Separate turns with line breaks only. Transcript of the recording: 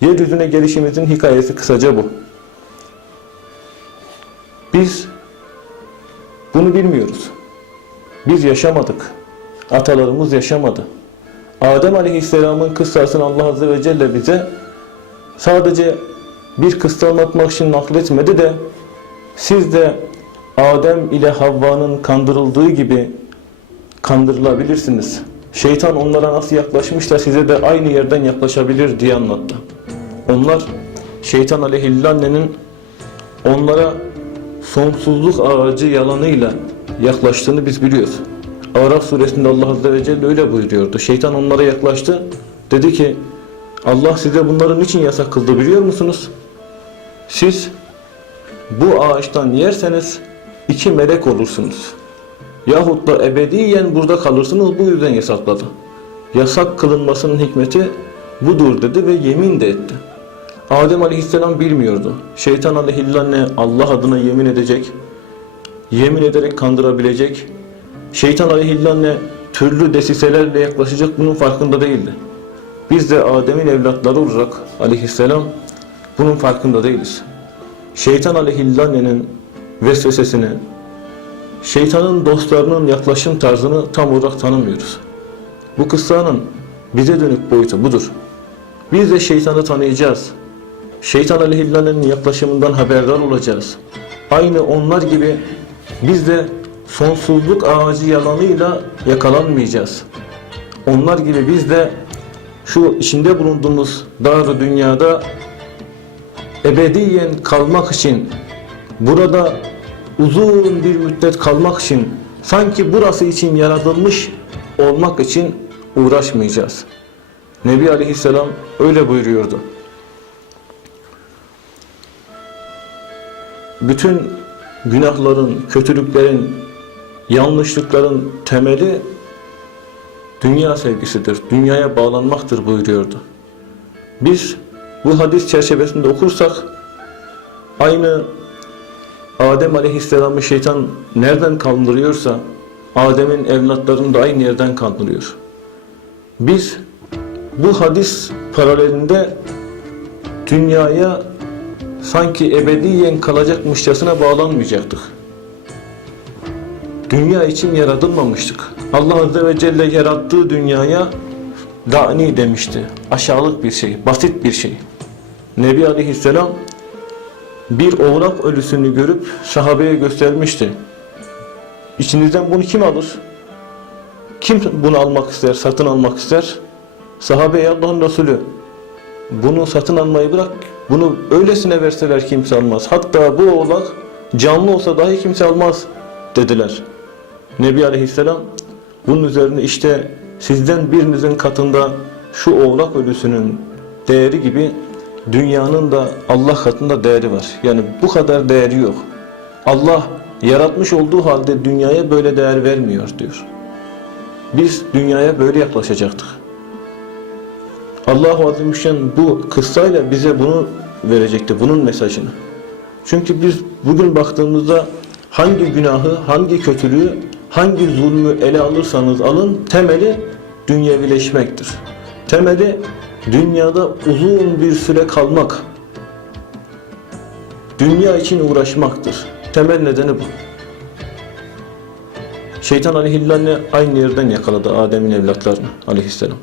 Yeryüzüne gelişimizin hikayesi kısaca bu. Biz bunu bilmiyoruz. Biz yaşamadık. Atalarımız yaşamadı. Adem Aleyhisselam'ın kıssasını Allah Azze ve Celle bize sadece bir kıssa anlatmak için nakletmedi de siz de Adem ile Havva'nın kandırıldığı gibi kandırılabilirsiniz. Şeytan onlara nasıl yaklaşmış da size de aynı yerden yaklaşabilir diye anlattı. Onlar şeytan aleyhillannenin onlara sonsuzluk ağacı yalanıyla yaklaştığını biz biliyoruz. Araf suresinde Allah Azze ve Celle öyle buyuruyordu. Şeytan onlara yaklaştı. Dedi ki Allah size bunların için yasak kıldı biliyor musunuz? Siz bu ağaçtan yerseniz iki melek olursunuz. Yahut da ebediyen burada kalırsınız bu yüzden yasakladı. Yasak kılınmasının hikmeti budur dedi ve yemin de etti. Adem aleyhisselam bilmiyordu. Şeytan aleyhisselam Allah adına yemin edecek, yemin ederek kandırabilecek, şeytan aleyhisselam türlü desiselerle yaklaşacak bunun farkında değildi. Biz de Adem'in evlatları olarak aleyhisselam bunun farkında değiliz. Şeytan aleyhisselam'ın vesvesesini, şeytanın dostlarının yaklaşım tarzını tam olarak tanımıyoruz. Bu kıssanın bize dönük boyutu budur. Biz de şeytanı tanıyacağız. Şeytan aleyhisselam'ın yaklaşımından haberdar olacağız. Aynı onlar gibi biz de sonsuzluk ağacı yalanıyla yakalanmayacağız. Onlar gibi biz de şu içinde bulunduğumuz dar dünyada ebediyen kalmak için burada uzun bir müddet kalmak için sanki burası için yaratılmış olmak için uğraşmayacağız. Nebi Aleyhisselam öyle buyuruyordu. Bütün günahların, kötülüklerin, yanlışlıkların temeli dünya sevgisidir, dünyaya bağlanmaktır buyuruyordu. Biz bu hadis çerçevesinde okursak aynı Adem Aleyhisselam'ı şeytan nereden kandırıyorsa Adem'in evlatlarını da aynı yerden kandırıyor. Biz bu hadis paralelinde dünyaya sanki ebediyen kalacakmışçasına bağlanmayacaktık. Dünya için yaratılmamıştık. Allah Azze ve Celle yarattığı dünyaya dani demişti. Aşağılık bir şey, basit bir şey. Nebi Aleyhisselam bir oğlak ölüsünü görüp sahabeye göstermişti. İçinizden bunu kim alır? Kim bunu almak ister, satın almak ister? Sahabe Allah'ın Resulü. Bunu satın almayı bırak, bunu öylesine verseler kimse almaz. Hatta bu oğlak canlı olsa dahi kimse almaz dediler. Nebi Aleyhisselam bunun üzerine işte sizden birinizin katında şu oğlak ölüsünün değeri gibi dünyanın da Allah katında değeri var. Yani bu kadar değeri yok. Allah yaratmış olduğu halde dünyaya böyle değer vermiyor diyor. Biz dünyaya böyle yaklaşacaktık. Allahu Azimüşşan bu kıssayla bize bunu verecekti, bunun mesajını. Çünkü biz bugün baktığımızda hangi günahı, hangi kötülüğü, hangi zulmü ele alırsanız alın temeli dünyevileşmektir. Temeli dünyada uzun bir süre kalmak, dünya için uğraşmaktır. Temel nedeni bu. Şeytan aleyhisselam aynı yerden yakaladı Adem'in evlatlarını aleyhisselam.